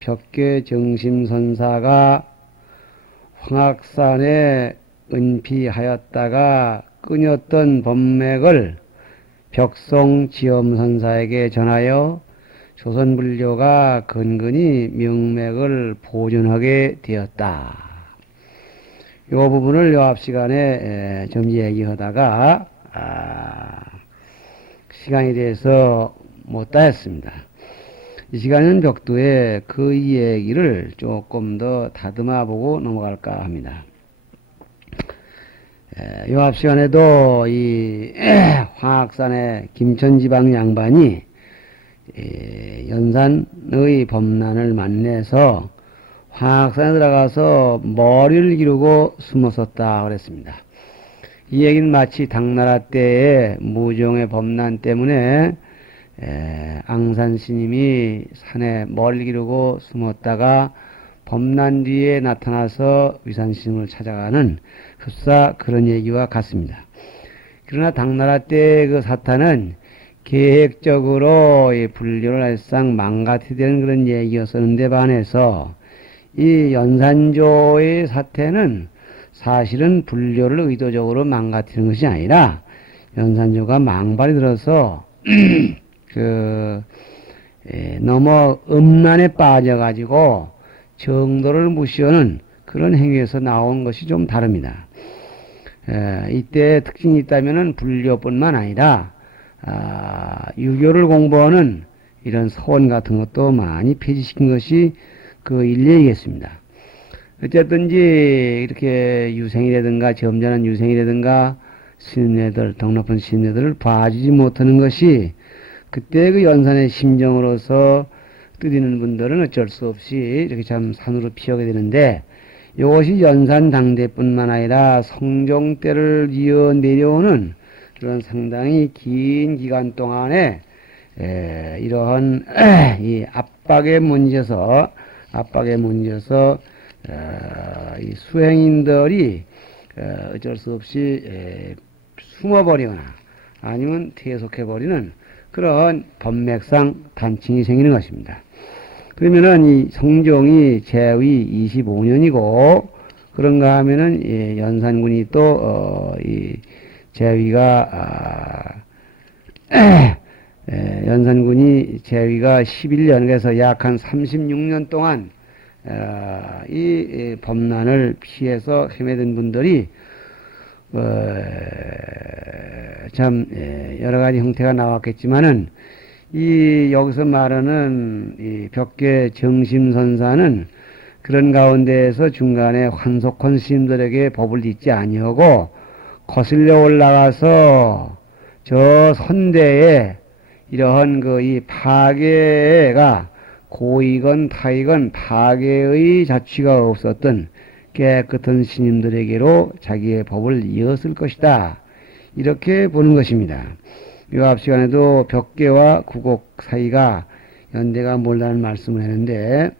벽계 정심선사가 황악산에 은피하였다가 끊었던 법맥을 벽송지엄선사에게 전하여 조선불교가 근근히 명맥을 보존하게 되었다. 이 부분을 요 앞시간에 좀 얘기하다가 시간이 돼서 못다 했습니다. 이 시간은 벽두에 그 얘기를 조금 더 다듬어 보고 넘어갈까 합니다. 요 앞 시간에도 이 황악산의 김천지방 양반이 연산의 범난을 만나서 황악산에 들어가서 머리를 기르고 숨었었다 그랬습니다. 이 얘기는 마치 당나라 때의 무종의 범난 때문에 앙산 스님이 산에 머리를 기르고 숨었다가 범난 뒤에 나타나서 위산 스님을 찾아가는 흡사 그런 얘기와 같습니다. 그러나 당나라 때 그 사탄은 계획적으로 이 불교를 할상 망가뜨리는 그런 얘기였었는데 반해서 이 연산조의 사태는 사실은 불교를 의도적으로 망가뜨리는 것이 아니라 연산조가 망발이 들어서 너무 음란에 빠져가지고 정도를 무시하는 그런 행위에서 나온 것이 좀 다릅니다. 이때 특징이 있다면은 불교뿐만 아니라, 유교를 공부하는 이런 서원 같은 것도 많이 폐지시킨 것이 그 일례이겠습니다. 어쨌든지 이렇게 유생이라든가 점잖은 유생이라든가 신녀들, 덕 높은 신녀들을 봐주지 못하는 것이 그때 그 연산의 심정으로서 뜨리는 분들은 어쩔 수 없이 이렇게 참 산으로 피하게 되는데, 이것이 연산 당대뿐만 아니라 성종 때를 이어 내려오는 그런 상당히 긴 기간 동안에 이러한 이 압박에 문제서 이 수행인들이 어쩔 수 없이 숨어버리거나 아니면 퇴속해버리는 그런 법맥상 단칭이 생기는 것입니다. 그러면은 이 성종이 제위 25년이고 그런가 하면은 연산군이 또 이 제위가 연산군이 제위가 11년 그래서 약 한 36년 동안 이 범난을 피해서 헤매던 분들이 참 여러 가지 형태가 나왔겠지만은 이 여기서 말하는 이 벽계 정심선사는 그런 가운데에서 중간에 환속한 스님들에게 법을 잇지 아니하고 거슬려 올라가서 저 선대에 이러한 그 이 파괴가 고이건 타이건 파괴의 자취가 없었던 깨끗한 스님들에게로 자기의 법을 이었을 것이다. 이렇게 보는 것입니다. 이 앞 시간에도 벽계와 구곡 사이가 연대가 멀다는 말씀을 했는데,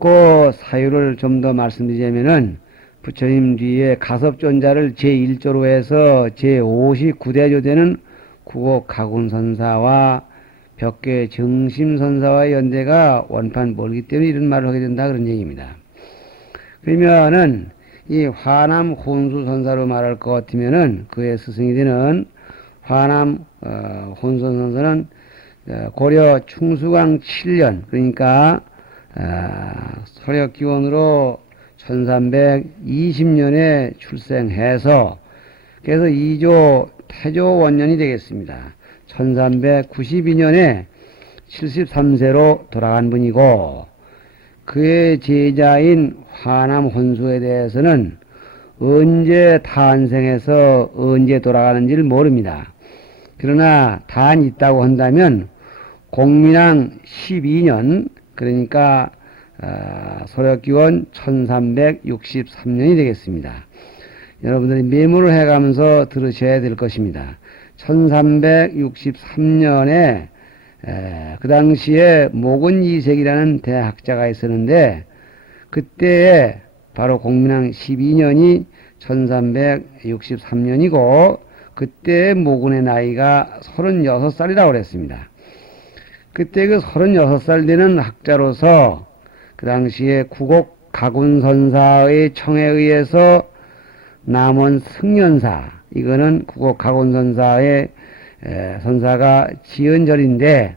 그 사유를 좀 더 말씀드리자면은 부처님 뒤에 가섭존자를 제1조로 해서 제59대조 되는 구곡 가군선사와 벽계 정심선사와의 연대가 원판 멀기 때문에 이런 말을 하게 된다 그런 얘기입니다. 그러면은 이 화남 혼수선사로 말할 것 같으면은 그의 스승이 되는 화남 혼수선사는 고려 충수광 7년 그러니까 서력기원으로 1320년에 출생해서 그래서 2조 태조 원년이 되겠습니다. 1392년에 73세로 돌아간 분이고 그의 제자인 화남 혼수에 대해서는 언제 탄생해서 언제 돌아가는지를 모릅니다. 그러나 단 있다고 한다면 공민왕 12년 그러니까 소력기원 1363년이 되겠습니다. 여러분들이 메모를 해가면서 들으셔야 될 것입니다. 1363년에 그 당시에 모근이색이라는 대학자가 있었는데 그때에 바로 공민왕 12년이 1363년이고 그때 모근의 나이가 36살이라고 그랬습니다. 그때 그 36살 되는 학자로서 그 당시에 구곡 가군선사의 청에 의해서 남원 승연사, 이거는 구곡 가군선사의 선사가 지은 절인데,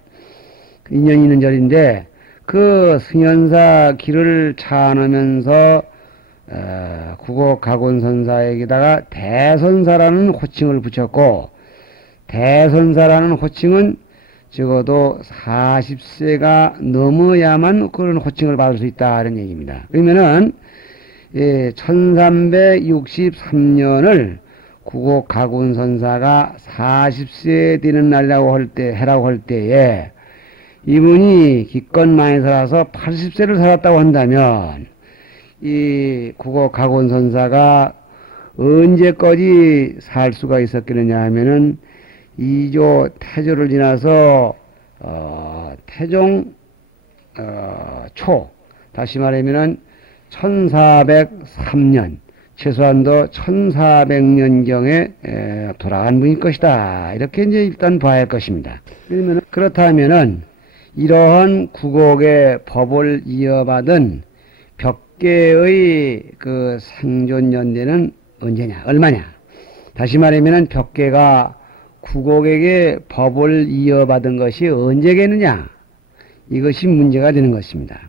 인연 있는 절인데, 그 승연사 길을 차안하면서 구곡 가군선사에게다가 대선사라는 호칭을 붙였고, 대선사라는 호칭은 적어도 40세가 넘어야만 그런 호칭을 받을 수 있다 이런 얘기입니다. 그러면은 1363년을 구곡 가군선사가 40세 되는 날이라고 해라고 할 때에 이분이 기껏 많이 살아서 80세를 살았다고 한다면 이 구곡 가군선사가 언제까지 살 수가 있었겠느냐 하면은 2조 태조를 지나서 태종 초, 다시 말하면은 1403년, 최소한도 1400년경에 돌아간 분일 것이다. 이렇게 이제 일단 봐야 할 것입니다. 그렇다면은 이러한 구곡의 법을 이어받은 벽계의 그 생존 연대는 언제냐, 얼마냐? 다시 말하면은 벽계가 구곡에게 법을 이어받은 것이 언제겠느냐? 이것이 문제가 되는 것입니다.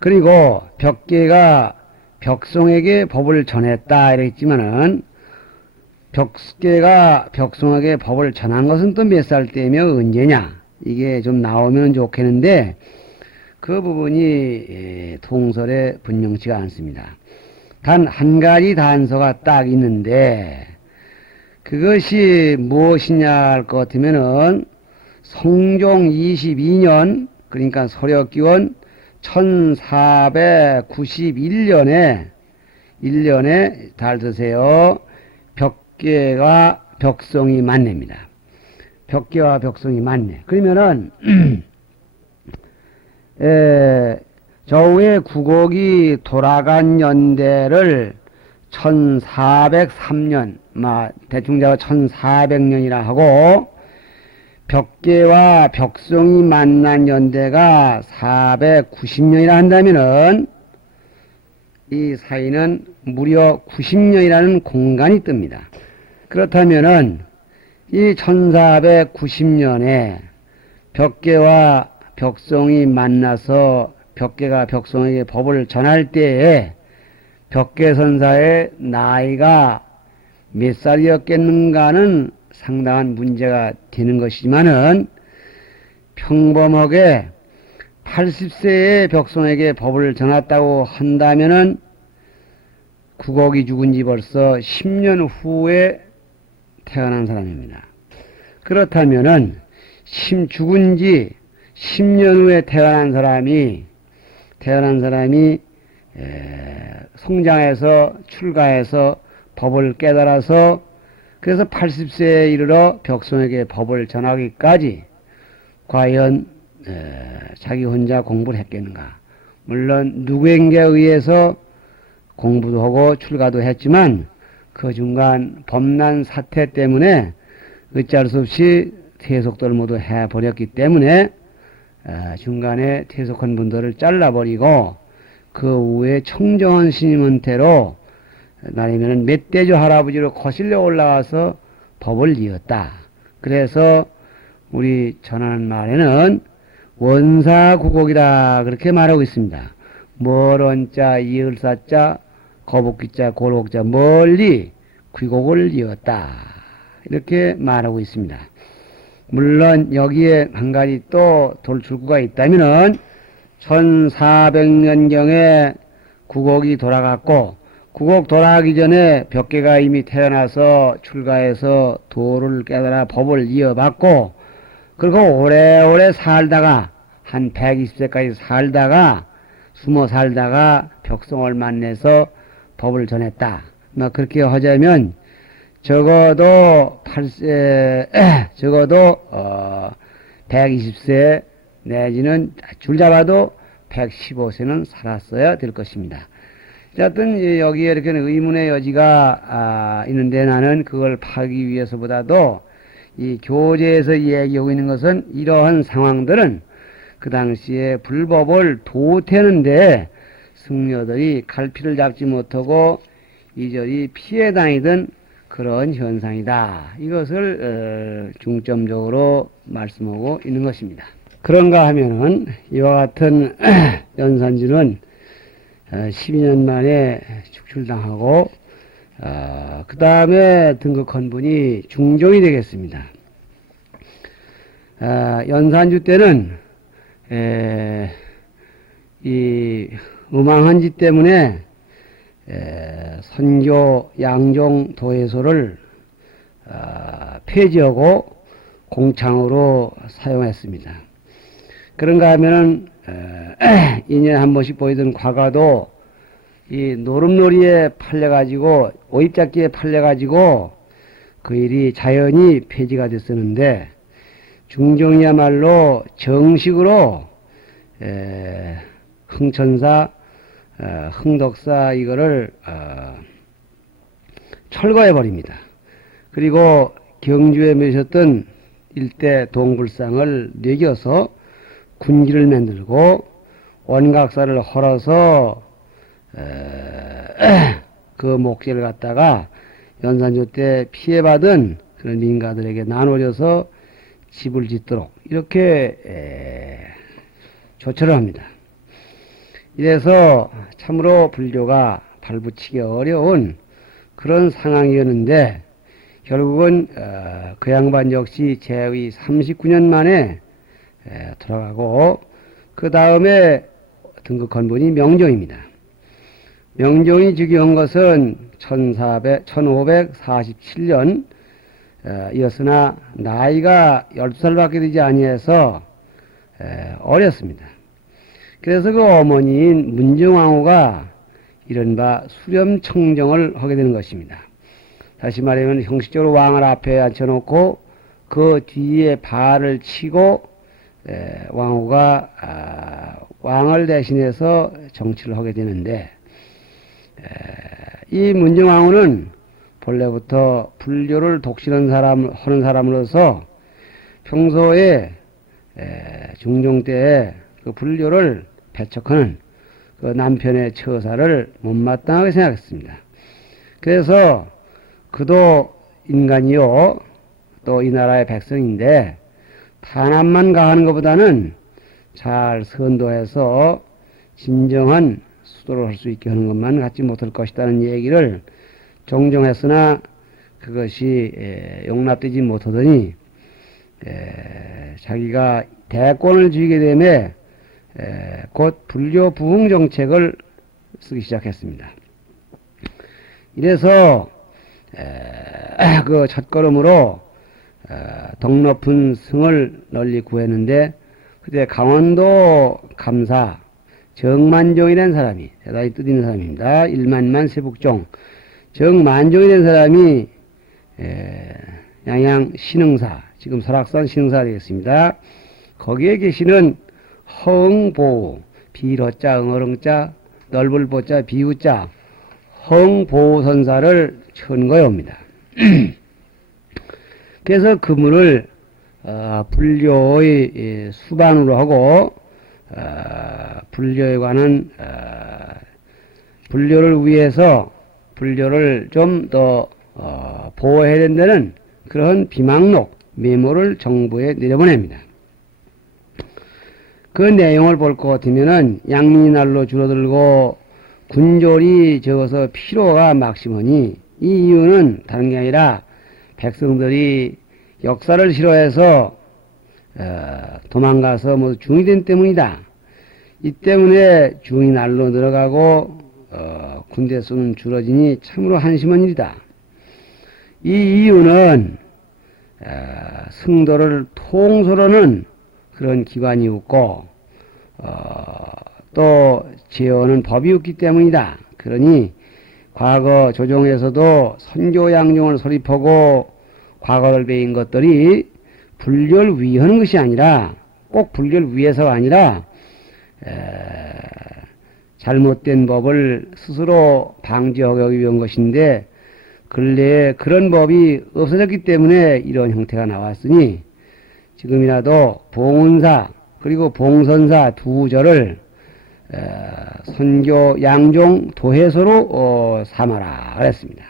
그리고 벽계가 벽송에게 법을 전했다 이랬지만은 벽계가 벽송에게 법을 전한 것은 또 몇 살 때며 언제냐? 이게 좀 나오면 좋겠는데 그 부분이 통설에 분명치가 않습니다. 단 한 가지 단서가 딱 있는데 그것이 무엇이냐 할 것 같으면은 성종 22년, 그러니까 서력기원 1491년에 1년에 잘 드세요. 벽계와 벽송이 만렙니다. 벽계와 벽송이 만렙. 그러면은 저우의 구곡이 돌아간 연대를 1403년, 대충 잡아 1400년이라 하고, 벽계와 벽송이 만난 연대가 490년이라 한다면은, 이 사이는 무려 90년이라는 공간이 뜹니다. 그렇다면은, 이 1490년에 벽계와 벽송이 만나서 벽계가 벽송에게 법을 전할 때에 벽계선사의 나이가 몇 살이었겠는가는 상당한 문제가 되는 것이지만은 평범하게 80세의 벽송에게 법을 전했다고 한다면은 구곡이 죽은 지 벌써 10년 후에 태어난 사람입니다. 그렇다면은 죽은 지 10년 후에 태어난 사람이 성장해서 출가해서 법을 깨달아서 그래서 80세에 이르러 벽송에게 법을 전하기까지 과연 자기 혼자 공부를 했겠는가? 물론 누구에게 의해서 공부도 하고 출가도 했지만 그 중간 범난 사태 때문에 어찌할 수 없이 퇴속도를 모두 해버렸기 때문에 중간에 퇴속한 분들을 잘라버리고 그 후에 청정원 스님한테로 말하면 멧돼지 할아버지로 거슬려 올라가서 법을 이었다. 그래서 우리 전하는 말에는 원사구곡이라 그렇게 말하고 있습니다. 멀언자 이을사자 거북기자 골곡자 멀리 귀곡을 이었다. 이렇게 말하고 있습니다. 물론 여기에 한 가지 또 돌출구가 있다면은 1400년경에 구곡이 돌아갔고 구곡 돌아가기 전에 벽계가 이미 태어나서 출가해서 도를 깨달아 법을 이어받고 그리고 오래오래 살다가 한 120세까지 살다가 숨어 살다가 벽성을 만나서 법을 전했다. 그렇게 하자면 적어도 120세 내지는 줄 잡아도 115세는 살았어야 될 것입니다. 어쨌든 여기에 이렇게 의문의 여지가 있는데 나는 그걸 파기 위해서보다도 이 교재에서 얘기하고 있는 것은 이러한 상황들은 그 당시에 불법을 도태하는데 승려들이 갈피를 잡지 못하고 이절이 피해 다니던 그런 현상이다. 이것을 중점적으로 말씀하고 있는 것입니다. 그런가 하면은 이와 같은 연산지는 12년 만에 축출당하고 그 다음에 등극한 분이 중종이 되겠습니다. 연산주 때는 이 음황한지 때문에 선교 양종 도해소를 폐지하고 공창으로 사용했습니다. 그런가 하면은 2년에 한 번씩 보이던 과가도 이 노름놀이에 팔려가지고 오입잡기에 팔려가지고 그 일이 자연히 폐지가 됐었는데 중종이야말로 정식으로 흥천사, 흥덕사 이거를 철거해 버립니다. 그리고 경주에 모셨던 일대 동불상을 내겨서 군기를 만들고 원각사를 헐어서 그 목재를 갖다가 연산조 때 피해받은 그런 민가들에게 나눠줘서 집을 짓도록 이렇게 조처를 합니다. 이래서 참으로 불교가 발붙이기 어려운 그런 상황이었는데 결국은 그 양반 역시 재위 39년 만에 돌아가고 그 다음에 등극한 분이 명종입니다. 명종이 즉위한 것은 1547년 이었으나 나이가 12살밖에 되지 아니해서 어렸습니다. 그래서 그 어머니인 문정왕후가 이른바 수렴청정을 하게 되는 것입니다. 다시 말하면 형식적으로 왕을 앞에 앉혀놓고 그 뒤에 발을 치고 왕후가 왕을 대신해서 정치를 하게 되는데 이 문정왕후는 본래부터 불교를 독실하는 사람으로서 평소에 중종 때에 그 불교를 배척하는 그 남편의 처사를 못마땅하게 생각했습니다. 그래서 그도 인간이요 또 이 나라의 백성인데 탄압만 가하는 것보다는 잘 선도해서 진정한 수도를 할 수 있게 하는 것만 갖지 못할 것이라는 얘기를 종종 했으나 그것이 용납되지 못하더니 자기가 대권을 쥐게 되매 곧 불교 부흥 정책을 쓰기 시작했습니다. 이래서 그 첫걸음으로 덕 높은 승을 널리 구했는데 그때 강원도 감사 정만종이라는 사람이 대단히 뜻 있는 사람입니다. 일만만 세북종 정만종이라는 사람이 양양 신흥사 지금 설악산 신흥사 되겠습니다. 거기에 계시는 허응보우 비로자 응어릉자 넓을 보자 비우자 허응보우선사를 천거해 옵니다. 그래서 그분을 불교의 수반으로 하고 불교에 관한 불교를 위해서 불교를 좀 더 보호해야 된다는 그런 비망록 메모를 정부에 내려보냅니다. 그 내용을 볼 것 같으면은 양민이 날로 줄어들고 군졸이 적어서 피로가 막심하니 이 이유는 다른 게 아니라 백성들이 역사를 싫어해서 도망가서 뭐 중이 된 때문이다. 이 때문에 중이 날로 늘어가고 군대 수는 줄어지니 참으로 한심한 일이다. 이 이유는 승도를 통솔하는 그런 기관이 없고 또 제어하는 법이 없기 때문이다. 그러니 과거 조정에서도 선교 양종을 설립하고 과거를 배인 것들이 불교를 위하는 것이 아니라 꼭 불교를 위해서가 아니라 잘못된 법을 스스로 방지하기 위한 것인데 근래에 그런 법이 없어졌기 때문에 이런 형태가 나왔으니 지금이라도 봉은사 그리고 봉선사 두 절을 선교 양종 도해소로 삼아라 그랬습니다.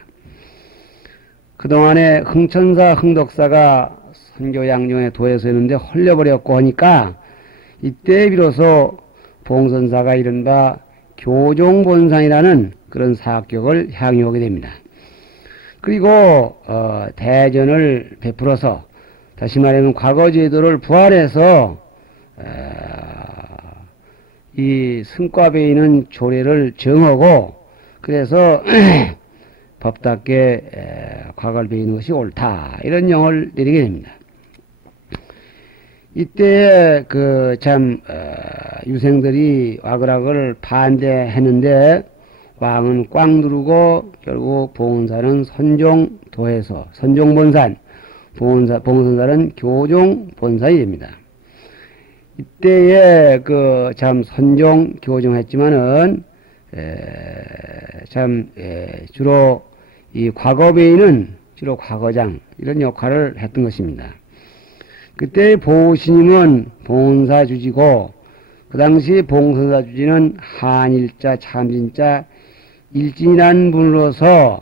그동안에 흥천사 흥덕사가 선교 양종의 도해소였는데 헐려버렸고 하니까 이때 비로소 봉선사가 이른바 교종본산이라는 그런 사격을 향유하게 됩니다. 그리고 대전을 베풀어서 다시 말하면 과거 제도를 부활해서 이 승과배이는 조례를 정하고 그래서 법답게 과거를 배이는 것이 옳다 이런 영을 내리게 됩니다. 이때 그 참 유생들이 와글와글 반대했는데 왕은 꽝 누르고 결국 봉은사는 선종도해서 선종본산 봉선사는 교종본산이 됩니다. 이때에 그 참 선종 교종했지만은 주로 이 과거배인은 주로 과거장 이런 역할을 했던 것입니다. 그때 보호스님은 봉은사 주지고 그 당시 봉선사 주지는 한일자 참진자 일진이라는 분으로서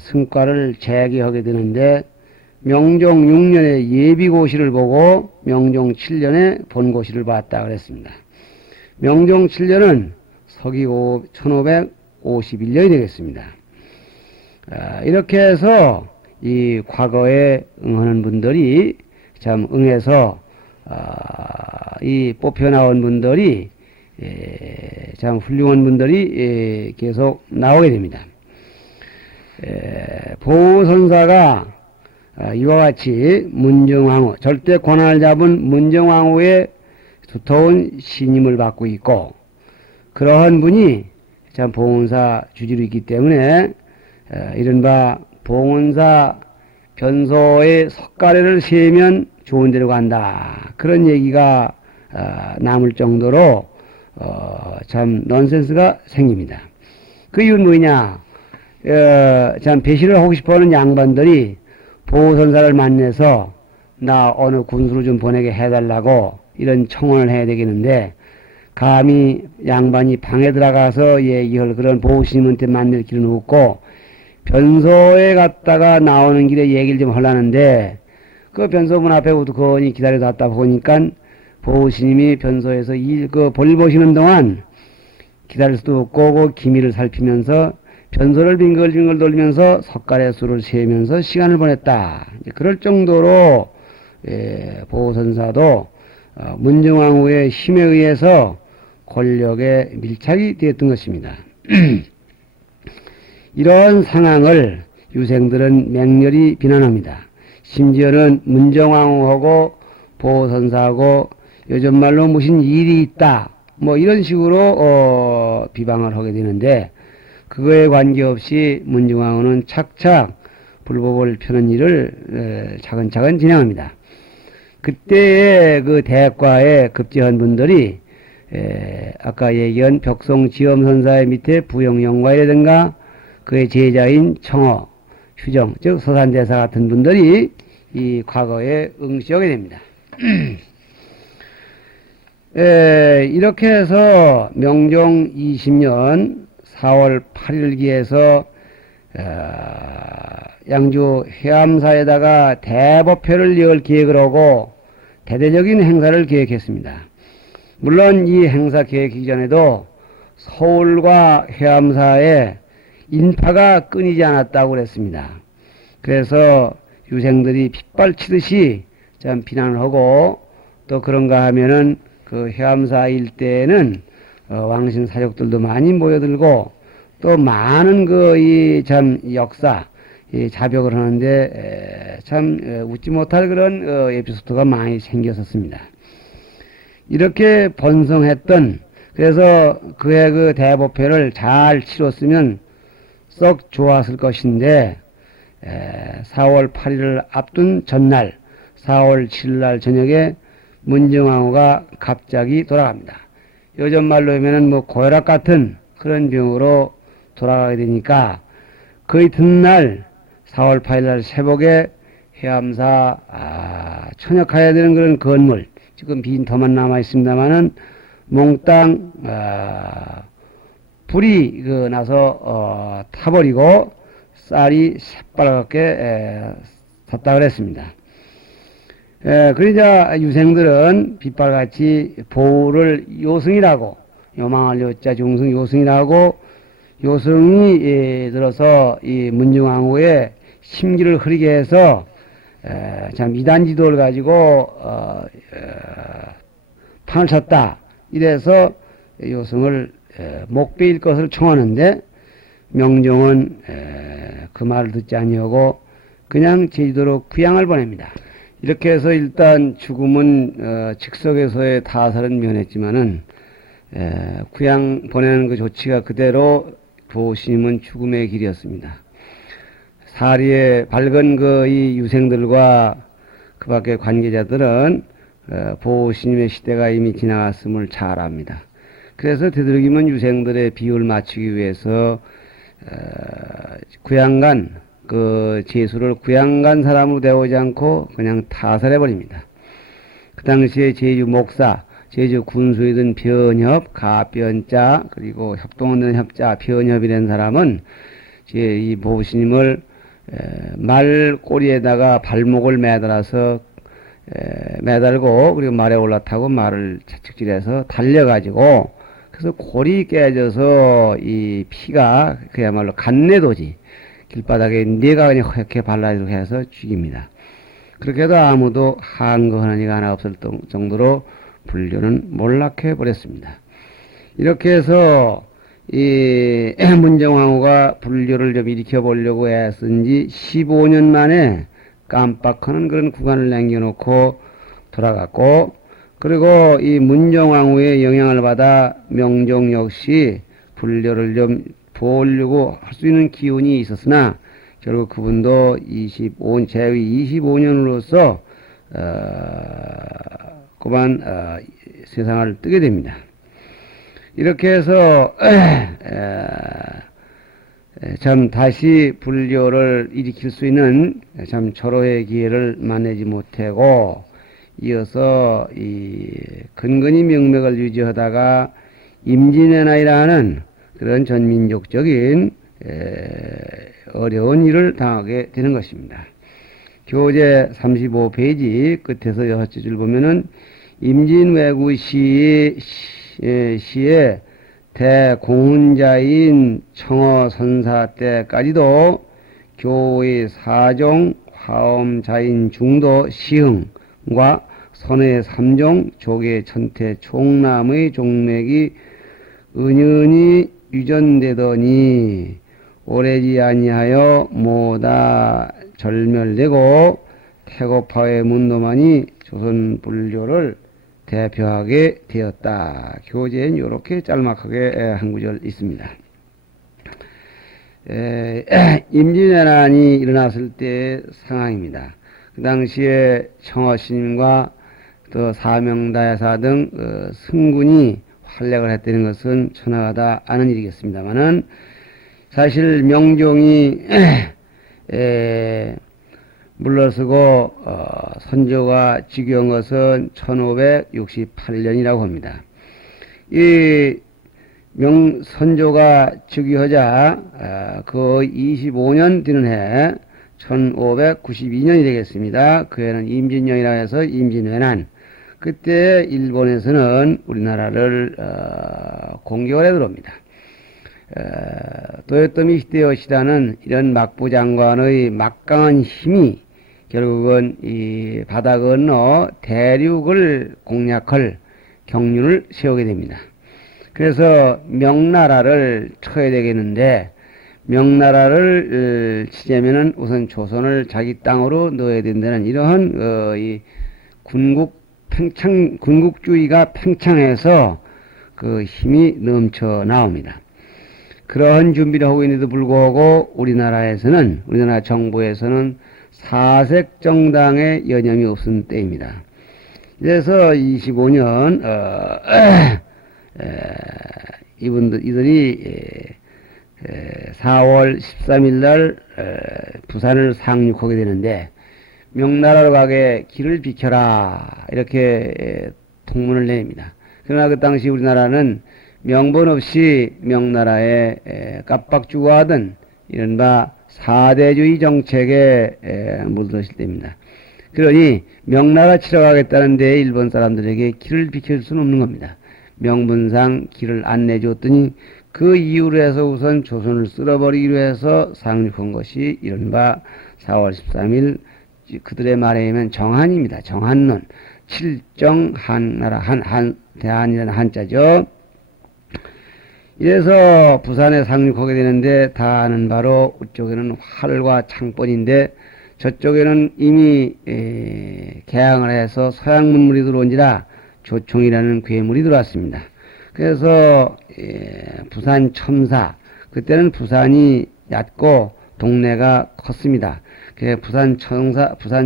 승과를 재개하게 되는데 명종 6년에 예비고시를 보고 명종 7년에 본고시를 봤다 그랬습니다. 명종 7년은 서기 1551년이 되겠습니다. 이렇게 해서 이 과거에 응하는 분들이 참 응해서 이 뽑혀 나온 분들이 참 훌륭한 분들이 계속 나오게 됩니다. 보선사가 이와 같이 문정왕후 절대 권한을 잡은 문정왕후의 두터운 신임을 받고 있고 그러한 분이 참 봉은사 주지로 있기 때문에 이른바 봉은사 변소의 석가래를 세면 좋은 데로 간다 그런 얘기가 남을 정도로 참 넌센스가 생깁니다. 그 이유는 뭐냐? 참 배신을 하고 싶어하는 양반들이 보선사를 만나서 나 어느 군수로 좀 보내게 해달라고 이런 청원을 해야 되겠는데 감히 양반이 방에 들어가서 얘기할 그런 보호스님한테 만날 길은 없고 변소에 갔다가 나오는 길에 얘기를 좀 하려는데 그 변소문 앞에 우두커니 기다려놨다 보니까 보호스님이 변소에서 볼일 보시는 동안 기다릴 수도 없고 그 기미를 살피면서 변소를 빙글빙글 돌리면서 석가래 수를 세면서 시간을 보냈다. 그럴 정도로 보선사도 문정왕후의 힘에 의해서 권력에 밀착이 되었던 것입니다. 이런 상황을 유생들은 맹렬히 비난합니다. 심지어는 문정왕후하고 보선사하고 요즘 말로 무슨 일이 있다 뭐 이런 식으로 비방을 하게 되는데 그거에 관계없이 문정왕후는 착착 불법을 펴는 일을 차근차근 진행합니다. 그때의 그 대과에 급제한 분들이 아까 얘기한 벽송지엄선사의 밑에 부영영과이라든가 그의 제자인 청어, 휴정, 즉 서산대사 같은 분들이 이 과거에 응시하게 됩니다. 이렇게 해서 명종 20년 4월 8일기에서 양주 해암사에다가 대법회를 열 계획을 하고 대대적인 행사를 계획했습니다. 물론 이 행사 계획 이전에도 서울과 해암사에 인파가 끊이지 않았다고 그랬습니다. 그래서 유생들이 핏발치듯이 참 비난을 하고 또 그런가 하면은 그 해암사 일대에는 왕신 사족들도 많이 모여들고 또 많은 그 이 참 역사 자벽을 하는데 참 웃지 못할 그런 에피소드가 많이 생겼었습니다. 이렇게 번성했던 그래서 그의 그 대법회를 잘 치렀으면 썩 좋았을 것인데 4월 8일을 앞둔 전날 4월 7일 저녁에 문정왕후가 갑자기 돌아갑니다. 요즘 말로 하면은 뭐 고혈압 같은 그런 병으로 돌아가게 되니까 그 이튿날 4월 8일 날 새벽에 해암사 천역해야 되는 그런 건물, 지금 빈터만 남아 있습니다만은 몽땅 불이 나서 타버리고 쌀이 새빨갛게 탔다 그랬습니다. 그러자 유생들은 빛발같이 보우를 요승이라고, 요망할 요자 중승 요승이라고, 요승이 들어서 이 문중왕후의 심기를 흐리게 해서 참 이단지도를 가지고 판을 쳤다. 이래서 요승을 목배일 것을 청하는데 명종은 그 말을 듣지 아니하고 그냥 제주도로 귀양을 보냅니다. 이렇게 해서 일단 죽음은 즉석에서의 타살은 면했지만은 귀양 보내는 그 조치가 그대로 도심은 죽음의 길이었습니다. 사리에 밝은 이 유생들과 그 밖의 관계자들은 보호스님의 시대가 이미 지나갔음을 잘 압니다. 그래서 되도록이면 유생들의 비율을 맞추기 위해서 구양간 그 제수를 구양간 사람으로 대우지 않고 그냥 타살해버립니다. 그 당시에 제주 목사, 제주 군수이던 변협, 가변자, 그리고 협동원된 협자, 변협이라는 사람은 이 보호스님을 말 꼬리에다가 발목을 매달아서 매달고 그리고 말에 올라타고 말을 채찍질해서 달려가지고 그래서 골이 깨져서 이 피가 그야말로 간내도지 길바닥에 뇌가 그냥 허옇게 발라지고 해서 죽입니다. 그렇게 해도 아무도 한거하는 이가 하나 없을 정도로 불교는 몰락해 버렸습니다. 이렇게 해서 이 문정왕후가 불교를 좀 일으켜 보려고 애쓴 지 15년 만에 깜빡하는 그런 구간을 남겨놓고 돌아갔고, 그리고 이 문정왕후의 영향을 받아 명종 역시 불교를 좀 보려고 할 수 있는 기운이 있었으나 결국 그분도 재위 25년으로서 그만 세상을 뜨게 됩니다. 이렇게 해서 참 다시 불교를 일으킬 수 있는 참 절호의 기회를 만나지 못하고 이어서 이 근근히 명맥을 유지하다가 임진왜란이라는 그런 전민족적인 어려운 일을 당하게 되는 것입니다. 교재 35페이지 끝에서 6줄 보면은 임진왜구 시의 대공훈자인 청어선사 때까지도 교의 사종 화엄자인 중도 시흥과 선의 삼종 조계 천태 총남의 종맥이 은연히 유전되더니 오래지 아니하여 모다 절멸되고 태고파의 문도만이 조선 불교를 대표하게 되었다. 교재엔 이렇게 짤막하게 한 구절 있습니다. 임진왜란이 일어났을 때의 상황입니다. 그 당시에 청어스님과 또 사명다야사 등 승군이 활약을 했다는 것은 천하가 다 아는 일이겠습니다만은 사실 명종이 물러서고 선조가 즉위한 것은 1568년이라고 합니다. 이 선조가 즉위하자 그 25년 뒤는 해 1592년이 되겠습니다. 그 해는 임진년이라 해서 임진왜란. 그때 일본에서는 우리나라를 공격을 해 들어옵니다. 도요토미 히데요시다는 이런 막부장관의 막강한 힘이 결국은 이 바다 건너 대륙을 공략할 경륜을 세우게 됩니다. 그래서 명나라를 쳐야 되겠는데 명나라를 치자면은 우선 조선을 자기 땅으로 넣어야 된다는 이러한 이 군국주의가 팽창해서 그 힘이 넘쳐 나옵니다. 그러한 준비를 하고 있는데도 불구하고 우리나라 정부에서는 사색 정당의 여념이 없은 때입니다. 그래서 25년 이들이 4월 13일 날 부산을 상륙하게 되는데 명나라로 가게 길을 비켜라 이렇게 통문을 내립니다. 그러나 그 당시 우리나라는 명분 없이 명나라에 깜빡주고하던 이른바 사대주의 정책에 물들었을 때입니다. 그러니 명나라 치러 가겠다는데 일본 사람들에게 길을 비켜줄 수는 없는 겁니다. 명분상 길을 안 내줬더니 그 이유로 해서 우선 조선을 쓸어버리기로 해서 상륙한 것이 이른바 4월 13일 그들의 말에 의하면 정한입니다. 정한론. 칠정 한나라 대한이라는 한자죠. 이래서 부산에 상륙하게 되는데 다는 바로 이쪽에는 활과 창번인데 저쪽에는 이미 개항을 해서 서양 문물이 들어온지라 조총이라는 괴물이 들어왔습니다. 그래서 부산 첨사, 그때는 부산이 얕고 동네가 컸습니다. 부산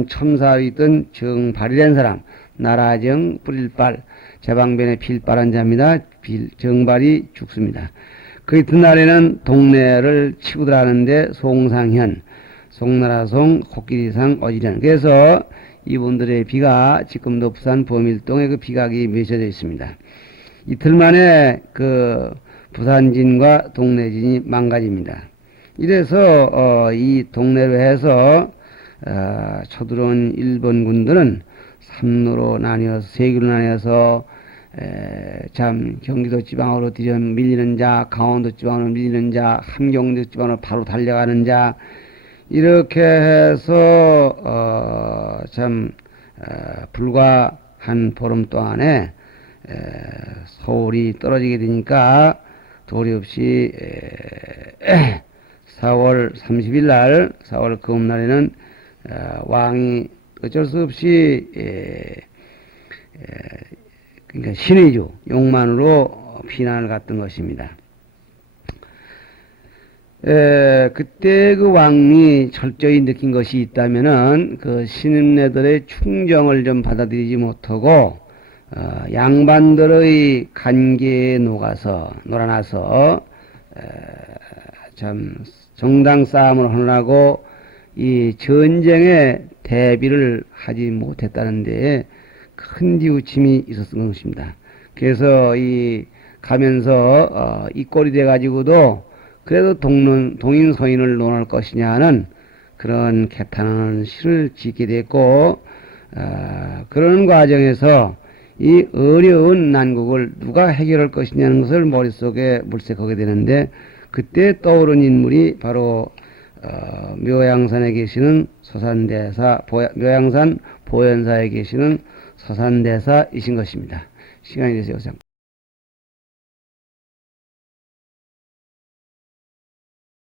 첨사에 있던 정발이라는 사람, 나라정 뿌릴발, 제방변에 필발한 자입니다. 정발이 죽습니다. 그 이튿날에는 동네를 치고 들어가는데 송상현, 송나라송, 코끼리상, 어지련. 그래서 이분들의 비가 지금도 부산 범일동에 그 비각이 맺혀져 있습니다. 이틀 만에 그 부산진과 동네진이 망가집니다. 이래서 이 동네로 해서 쳐들어온 일본 군들은 3로로 나뉘어서 세기로 나뉘어서 참 경기도 지방으로 들여 밀리는 자, 강원도 지방으로 밀리는 자, 함경도 지방으로 바로 달려가는 자, 이렇게 해서 불과 한 보름 동안에 서울이 떨어지게 되니까 도리 없이 4월 30일 날, 4월 금날에는 왕이 어쩔 수 없이 그러니까 신의주 용만으로 피난을 갔던 것입니다. 그때 그 왕이 철저히 느낀 것이 있다면은 그 신임내들의 충정을 좀 받아들이지 못하고 양반들의 간계에 놀아나서 참 정당 싸움을 하느라고 이 전쟁에 대비를 하지 못했다는 데에 큰 뉘우침이 있었던 것입니다. 그래서 가면서 이 꼴이 돼가지고도 그래도 동인 서인을 논할 것이냐는 그런 개탄하는 시를 짓게 됐고, 그런 과정에서 이 어려운 난국을 누가 해결할 것이냐는 것을 머릿속에 물색하게 되는데, 그때 떠오른 인물이 바로 묘양산에 계시는 묘양산 보현사에 계시는 서산대사이신 것입니다. 시간이 되세요.